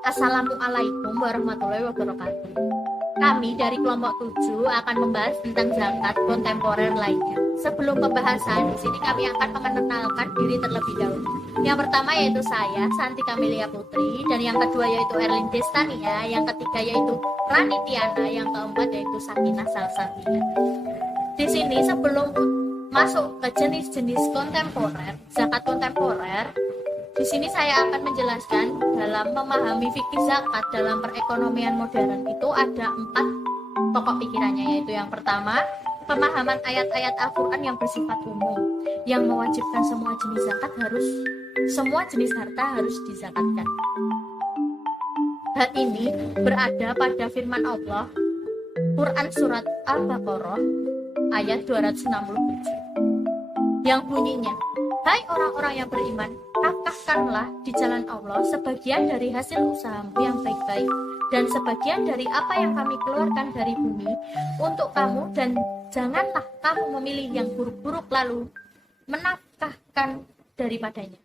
Assalamualaikum warahmatullahi wabarakatuh. Kami dari kelompok 7 akan membahas tentang zakat kontemporer lainnya. Sebelum pembahasan, di sini kami akan mengenalkan diri terlebih dahulu. Yang pertama yaitu saya, Santi Kamelia Putri, dan yang kedua yaitu Erlin Destania, yang ketiga yaitu Rani Tiana, yang keempat yaitu Sakinah Salsabila. Di sini sebelum masuk ke jenis-jenis kontemporer, zakat kontemporer, di sini saya akan menjelaskan dalam memahami fikih zakat dalam perekonomian modern itu ada 4 pokok pikirannya, yaitu yang pertama, pemahaman ayat-ayat Al-Quran yang bersifat umum, yang mewajibkan semua jenis harta harus dizakatkan. Hal ini berada pada firman Allah, Quran Surat Al-Baqarah ayat 267, yang bunyinya, hai orang-orang yang beriman, nafkahkanlah di jalan Allah sebagian dari hasil usahamu yang baik-baik dan sebagian dari apa yang kami keluarkan dari bumi untuk kamu, dan janganlah kamu memilih yang buruk-buruk lalu menafkahkan daripadanya.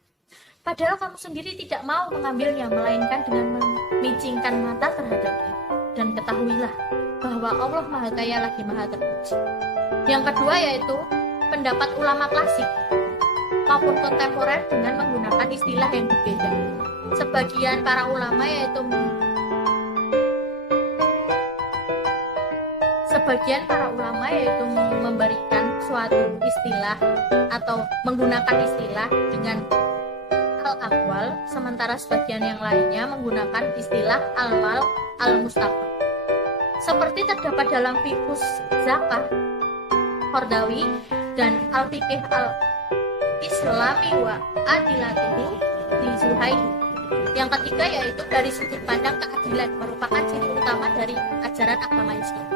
Padahal kamu sendiri tidak mau mengambilnya, melainkan dengan memicingkan mata terhadapnya. Dan ketahuilah bahwa Allah Maha Kaya lagi Maha Terpuji. Yang kedua yaitu pendapat ulama klasik maupun kontemporer dengan menggunakan istilah yang berbeda. Sebagian para ulama yaitu memberikan suatu istilah atau menggunakan istilah dengan al-aqwal, sementara sebagian yang lainnya menggunakan istilah al-mal al-mustaqbal. Seperti terdapat dalam Fiqhus Zakah Qardawi dan Al-Fiqh Al-Islami wa Adilatuhu di Zuhaili. Yang ketiga yaitu dari sudut pandang keadilan, merupakan ciri utama dari ajaran agama Islam,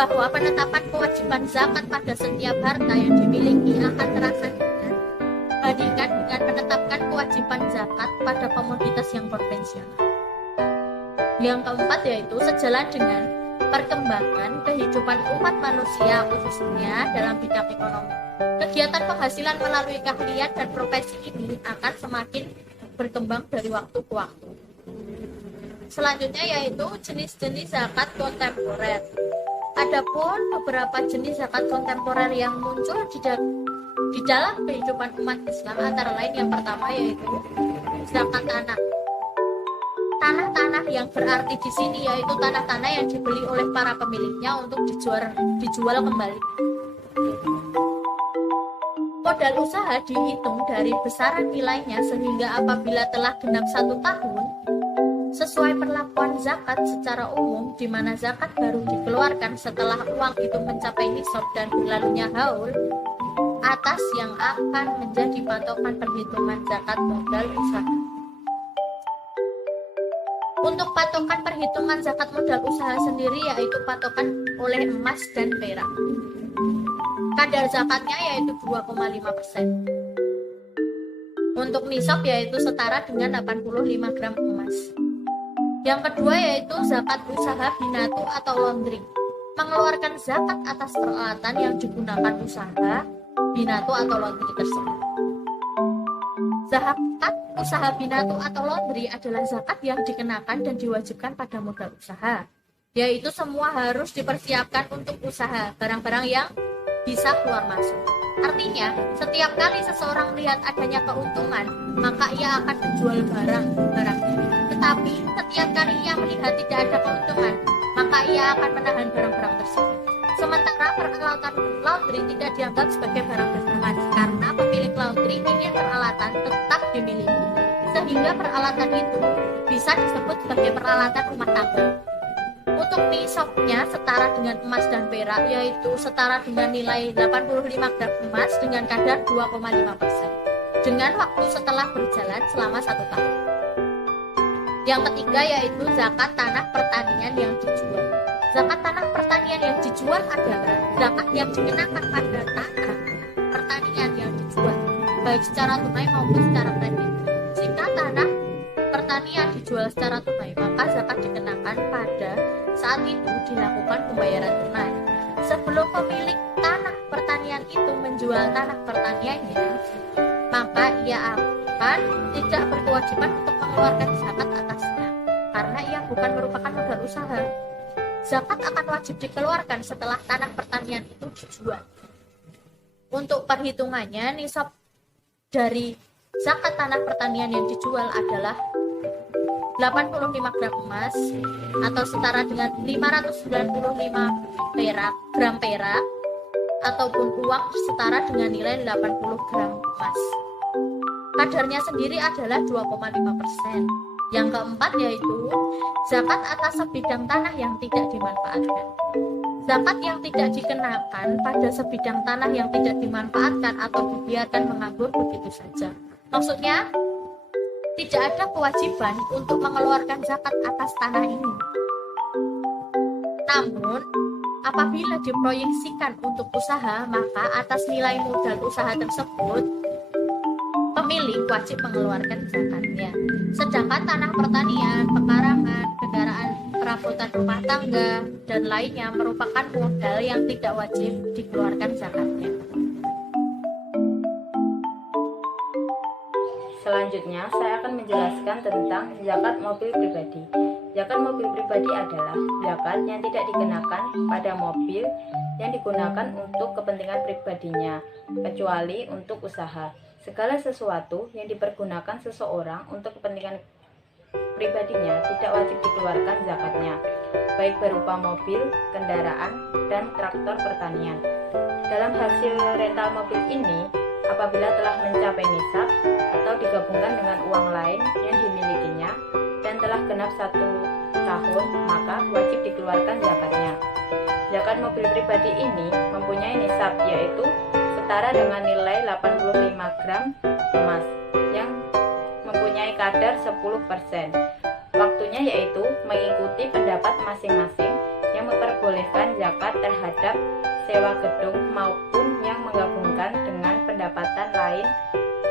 bahwa penetapan kewajiban zakat pada setiap harta yang dimiliki akan terasa dibandingkan dengan menetapkan kewajiban zakat pada komoditas yang konvensional. Yang keempat yaitu sejalan dengan perkembangan kehidupan umat manusia khususnya dalam bidang ekonomi. Kegiatan penghasilan melalui keahlian dan profesi ini akan semakin berkembang dari waktu ke waktu. Selanjutnya yaitu jenis-jenis zakat kontemporer. Adapun beberapa jenis zakat kontemporer yang muncul di dalam kehidupan umat Islam antara lain yang pertama yaitu zakat tanah. Tanah-tanah yang berarti di sini yaitu tanah-tanah yang dibeli oleh para pemiliknya untuk dijual kembali. Modal usaha dihitung dari besaran nilainya sehingga apabila telah genap 1 tahun, sesuai perlakuan zakat secara umum, di mana zakat baru dikeluarkan setelah uang itu mencapai nisab dan berlalunya haul, atas yang akan menjadi patokan perhitungan zakat modal usaha. Untuk patokan perhitungan zakat modal usaha sendiri yaitu patokan oleh emas dan perak. Kadar zakatnya yaitu 2,5%. Untuk nisab yaitu setara dengan 85 gram emas. Yang kedua yaitu zakat usaha binatu atau laundry. Mengeluarkan zakat atas peralatan yang digunakan usaha binatu atau laundry tersebut. Zakat usaha binatu atau laundry adalah zakat yang dikenakan dan diwajibkan pada modal usaha, yaitu semua harus dipersiapkan untuk usaha, barang-barang yang bisa keluar masuk. Artinya, setiap kali seseorang melihat adanya keuntungan, maka ia akan menjual barang. Tetapi, setiap kali ia melihat tidak ada keuntungan, maka ia akan menahan barang-barang tersebut. Sementara peralatan laundry tidak dianggap sebagai barang dagangan karena pemilik laundry ingin peralatan tetap dimiliki, sehingga peralatan itu bisa disebut sebagai peralatan rumah tangga. Untuk nisabnya setara dengan emas dan perak, yaitu setara dengan nilai 85 gram emas dengan kadar 2,5% dengan waktu setelah berjalan selama 1 tahun. Yang ketiga yaitu zakat tanah pertanian yang dijual. Zakat tanah pertanian yang dijual adalah zakat yang dikenakan pada tanah pertanian yang dijual, baik secara tunai maupun secara kredit. Jika tanah pertanian dijual secara tunai, maka zakat dikenakan pada saat itu dilakukan pembayaran tunai. Sebelum pemilik tanah pertanian itu menjual tanah pertaniannya, maka ia akan tidak berkewajiban untuk mengeluarkan zakat atasnya. karena ia bukan merupakan modal usaha. Zakat akan wajib dikeluarkan setelah tanah pertanian itu dijual. Untuk perhitungannya, nisab dari zakat tanah pertanian yang dijual adalah 85 gram emas atau setara dengan 595 gram perak ataupun uang setara dengan nilai 80 gram emas. Kadarnya sendiri adalah 2,5%. Yang keempat yaitu zakat atas sebidang tanah yang tidak dimanfaatkan. Zakat yang tidak dikenakan pada sebidang tanah yang tidak dimanfaatkan atau dibiarkan menganggur begitu saja. Maksudnya, tidak ada kewajiban untuk mengeluarkan zakat atas tanah ini. Namun, apabila diproyeksikan untuk usaha, maka atas nilai modal usaha tersebut, pemilik wajib mengeluarkan zakatnya. Sedangkan tanah pertanian, pekarangan, kendaraan perabotan rumah tangga, dan lainnya merupakan modal yang tidak wajib dikeluarkan zakatnya. Selanjutnya, saya akan menjelaskan tentang zakat mobil pribadi. Zakat mobil pribadi adalah zakat yang tidak dikenakan pada mobil yang digunakan untuk kepentingan pribadinya, kecuali untuk usaha. Segala sesuatu yang dipergunakan seseorang untuk kepentingan pribadinya tidak wajib dikeluarkan zakatnya, baik berupa mobil, kendaraan, dan traktor pertanian. Dalam hasil rental mobil ini, apabila telah mencapai nisab atau digabungkan dengan uang lain yang dimilikinya dan telah genap 1 tahun, maka wajib dikeluarkan zakatnya. Zakat mobil pribadi ini mempunyai nisab, yaitu setara dengan nilai 85 gram emas yang mempunyai kadar 10%. Waktunya yaitu mengikuti pendapat masing-masing yang memperbolehkan zakat terhadap sewa gedung maupun yang menggabungkan dengan pendapatan lain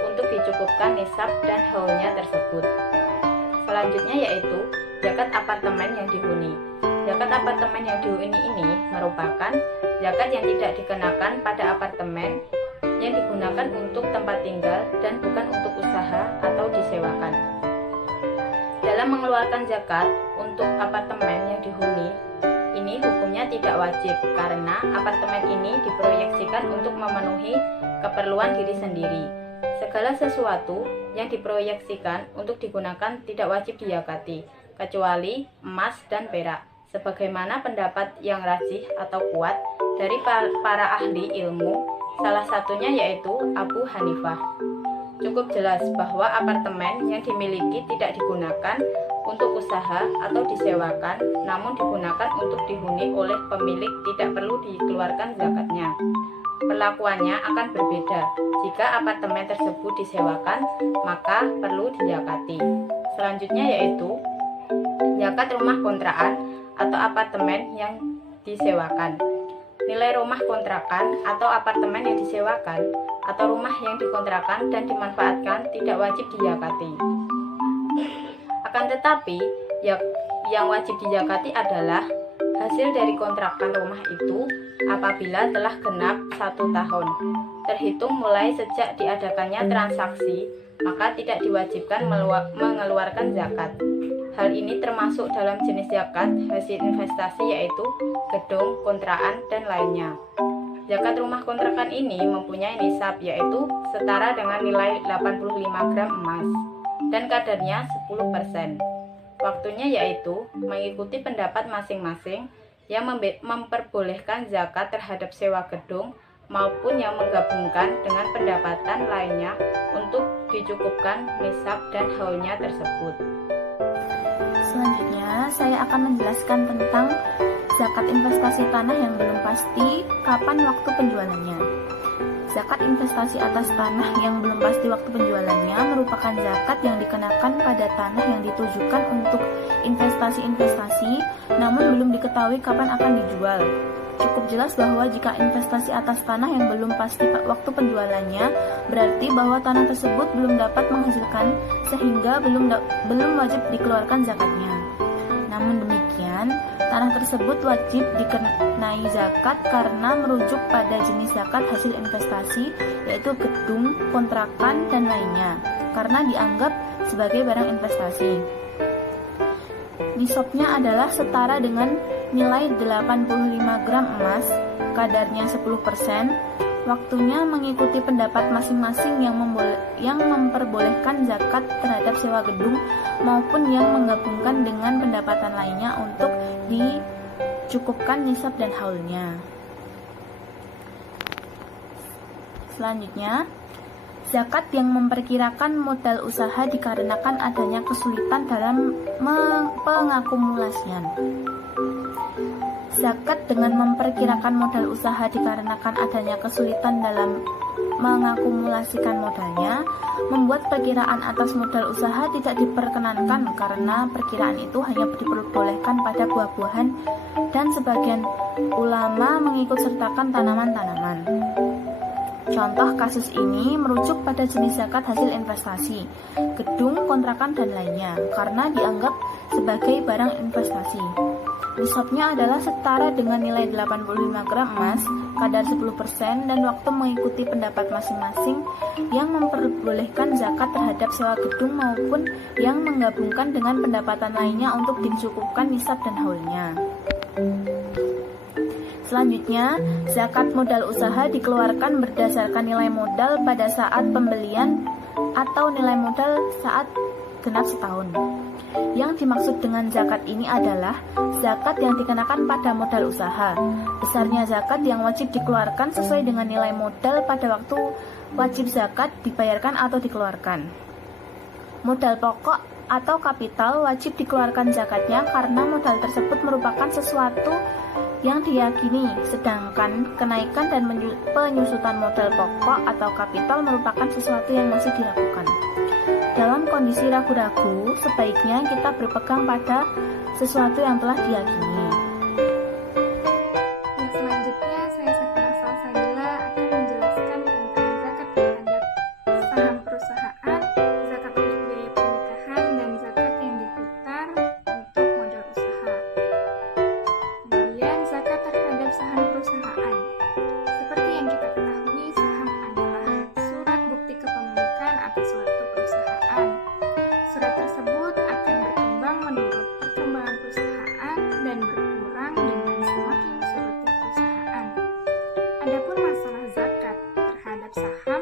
untuk dicukupkan nisab dan haulnya tersebut. Selanjutnya yaitu zakat apartemen yang dihuni. Zakat apartemen yang dihuni ini merupakan zakat yang tidak dikenakan pada apartemen yang digunakan untuk tempat tinggal dan bukan untuk usaha atau disewakan. Dalam mengeluarkan zakat untuk apartemen yang dihuni, ini hukumnya tidak wajib karena apartemen ini diproyeksikan untuk memenuhi keperluan diri sendiri. Segala sesuatu yang diproyeksikan untuk digunakan tidak wajib dizakati, kecuali emas dan perak, sebagaimana pendapat yang rajih atau kuat dari para ahli ilmu, salah satunya yaitu Abu Hanifah. Cukup jelas bahwa apartemen yang dimiliki tidak digunakan untuk usaha atau disewakan, namun digunakan untuk dihuni oleh pemilik, tidak perlu dikeluarkan zakatnya. Perlakuannya akan berbeda. Jika apartemen tersebut disewakan, maka perlu dizakati. Selanjutnya yaitu zakat rumah kontrakan atau apartemen yang disewakan. Nilai rumah kontrakan atau apartemen yang disewakan atau rumah yang dikontrakan dan dimanfaatkan tidak wajib dizakati. Akan tetapi, yang wajib dizakati adalah hasil dari kontrakan rumah itu apabila telah genap 1 tahun, terhitung mulai sejak diadakannya transaksi, maka tidak diwajibkan mengeluarkan zakat. Hal ini termasuk dalam jenis zakat hasil investasi, yaitu gedung, kontrakan, dan lainnya. Zakat rumah kontrakan ini mempunyai nisab, yaitu setara dengan nilai 85 gram emas dan kadarnya 10%. Waktunya yaitu mengikuti pendapat masing-masing yang memperbolehkan zakat terhadap sewa gedung maupun yang menggabungkan dengan pendapatan lainnya untuk dicukupkan nisab dan haulnya tersebut. Selanjutnya, saya akan menjelaskan tentang zakat investasi tanah yang belum pasti kapan waktu penjualannya. Zakat investasi atas tanah yang belum pasti waktu penjualannya merupakan zakat yang dikenakan pada tanah yang ditujukan untuk investasi-investasi, namun belum diketahui kapan akan dijual. Cukup jelas bahwa jika investasi atas tanah yang belum pasti waktu penjualannya, berarti bahwa tanah tersebut belum dapat menghasilkan sehingga belum wajib dikeluarkan zakatnya. Namun demikian, tanah tersebut wajib dikenai zakat karena merujuk pada jenis zakat hasil investasi, yaitu gedung, kontrakan, dan lainnya, karena dianggap sebagai barang investasi. Nisabnya adalah setara dengan nilai 85 gram emas, kadarnya 10%. Waktunya mengikuti pendapat masing-masing yang memperbolehkan zakat terhadap sewa gedung maupun yang menggabungkan dengan pendapatan lainnya untuk dicukupkan nisab dan haulnya. Selanjutnya, zakat yang memperkirakan modal usaha dikarenakan adanya kesulitan dalam pengakumulasian. Zakat dengan memperkirakan modal usaha dikarenakan adanya kesulitan dalam mengakumulasikan modalnya, membuat perkiraan atas modal usaha tidak diperkenankan karena perkiraan itu hanya diperbolehkan pada buah-buahan dan sebagian ulama mengikut sertakan tanaman-tanaman. Contoh kasus ini merujuk pada jenis zakat hasil investasi, gedung, kontrakan, dan lainnya, karena dianggap sebagai barang investasi. Nisabnya adalah setara dengan nilai 85 gram emas, kadar 10%, dan waktu mengikuti pendapat masing-masing yang memperbolehkan zakat terhadap sewa gedung maupun yang menggabungkan dengan pendapatan lainnya untuk dicukupkan nisab dan haulnya. Selanjutnya, zakat modal usaha dikeluarkan berdasarkan nilai modal pada saat pembelian atau nilai modal saat genap setahun. Yang dimaksud dengan zakat ini adalah zakat yang dikenakan pada modal usaha. Besarnya zakat yang wajib dikeluarkan sesuai dengan nilai modal pada waktu wajib zakat dibayarkan atau dikeluarkan. Modal pokok atau kapital wajib dikeluarkan zakatnya karena modal tersebut merupakan sesuatu yang diyakini, sedangkan kenaikan dan penyusutan modal pokok atau kapital merupakan sesuatu yang masih dilakukan. Dalam kondisi ragu-ragu, sebaiknya kita berpegang pada sesuatu yang telah diyakini. Dan selanjutnya, saya Sakina Salsabila akan menjelaskan tentang zakat terhadap saham perusahaan, zakat untuk biaya pernikahan, dan zakat yang diputar untuk modal usaha. Kemudian, zakat terhadap saham perusahaan. Seperti yang kita ketahui, saham adalah surat bukti kepemilikan atas suatu perusahaan. Surat tersebut akan berkembang menurut perkembangan perusahaan dan berkurang dengan semakin surutnya perusahaan. Adapun masalah zakat terhadap saham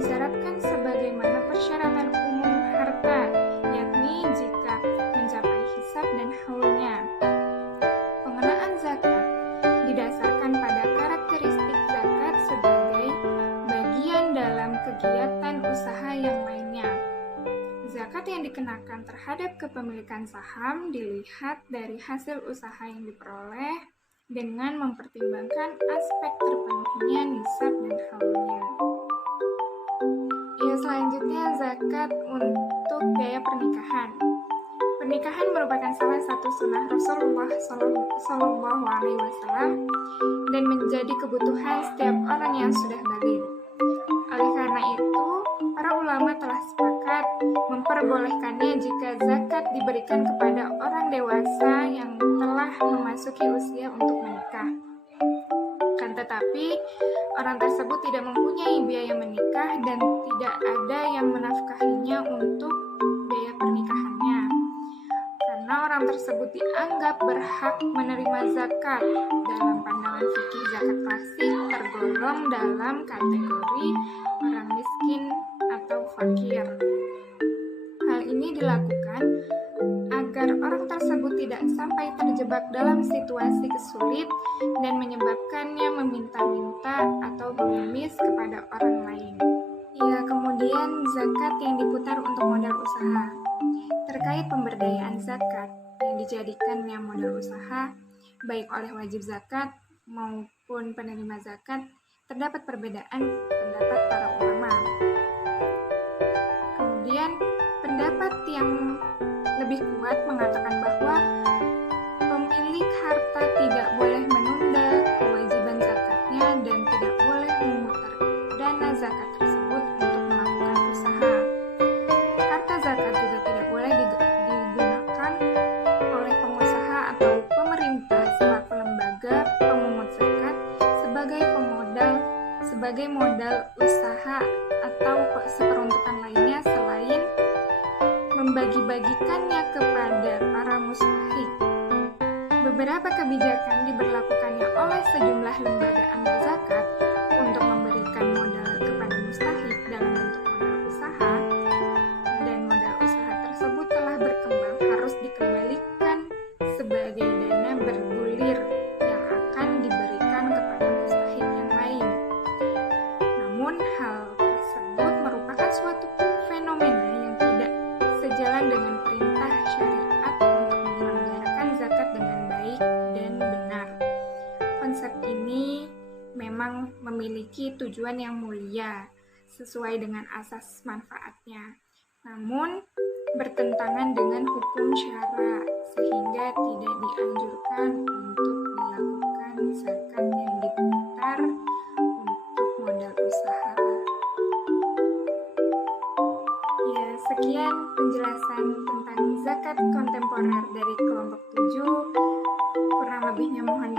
disyaratkan sebagaimana persyaratan umum harta, yakni jika mencapai hisab dan haulnya. Pengenaan zakat didasarkan pada karakteristik zakat sebagai bagian dalam kegiatan usaha yang lainnya. Zakat yang dikenakan terhadap kepemilikan saham dilihat dari hasil usaha yang diperoleh dengan mempertimbangkan aspek terpenuhinya nisab dan haulnya. Selanjutnya zakat untuk biaya pernikahan. Pernikahan merupakan salah satu sunnah Rasulullah Shallallahu Alaihi Wasallam dan menjadi kebutuhan setiap orang yang sudah baligh. Oleh karena itu, para ulama telah sepakat memperbolehkannya jika zakat diberikan kepada orang dewasa yang telah memasuki usia untuk menikah. Kan tetapi, orang tersebut tidak mempunyai biaya menikah dan tidak ada yang menafkahinya untuk biaya pernikahannya. Karena orang tersebut dianggap berhak menerima zakat. Dalam pandangan fikih, zakat klasik tergolong dalam kategori orang miskin atau fakir. Hal ini dilakukan agar orang tersebut tidak sampai terjebak dalam situasi kesulit dan menyebabkannya meminta-minta atau mengemis kepada orang lain. Kemudian zakat yang diputar untuk modal usaha. Terkait pemberdayaan zakat yang dijadikannya modal usaha, baik oleh wajib zakat maupun penerima zakat, terdapat perbedaan pendapat para ulama. Kemudian, pendapat yang lebih kuat mengatakan bahwa pemilik harta tidak boleh menunda kewajiban zakatnya dan tidak boleh memutar dana zakat tersebut untuk melakukan usaha. Harta zakat juga tidak boleh digunakan oleh pengusaha atau pemerintah selaku lembaga pemungut zakat sebagai modal usaha atau seperuntukan lainnya selain membagi-bagikannya kepada para mustahik beberapa kebijakan diberlakukannya oleh sejumlah lembaga amal zakat untuk memberikan modal kepada mustahik dalam bentuk modal usaha, dan modal usaha tersebut telah berkembang harus dikembalikan sebagai dana bergulir yang akan diberikan kepada mustahik yang lain. Namun hal tersebut merupakan suatu fenomena yang tidak sejalan dengan perintah syariat untuk menyelenggarakan zakat dengan baik dan benar. Konsep ini memang memiliki tujuan yang mulia sesuai dengan asas manfaatnya, namun bertentangan dengan hukum syara sehingga tidak dianjurkan untuk dilakukan zakat yang diputar untuk modal usaha. Ya, sekian penjelasan tentang zakat kontemporer dari kelompok 7. Kurang lebihnya mohon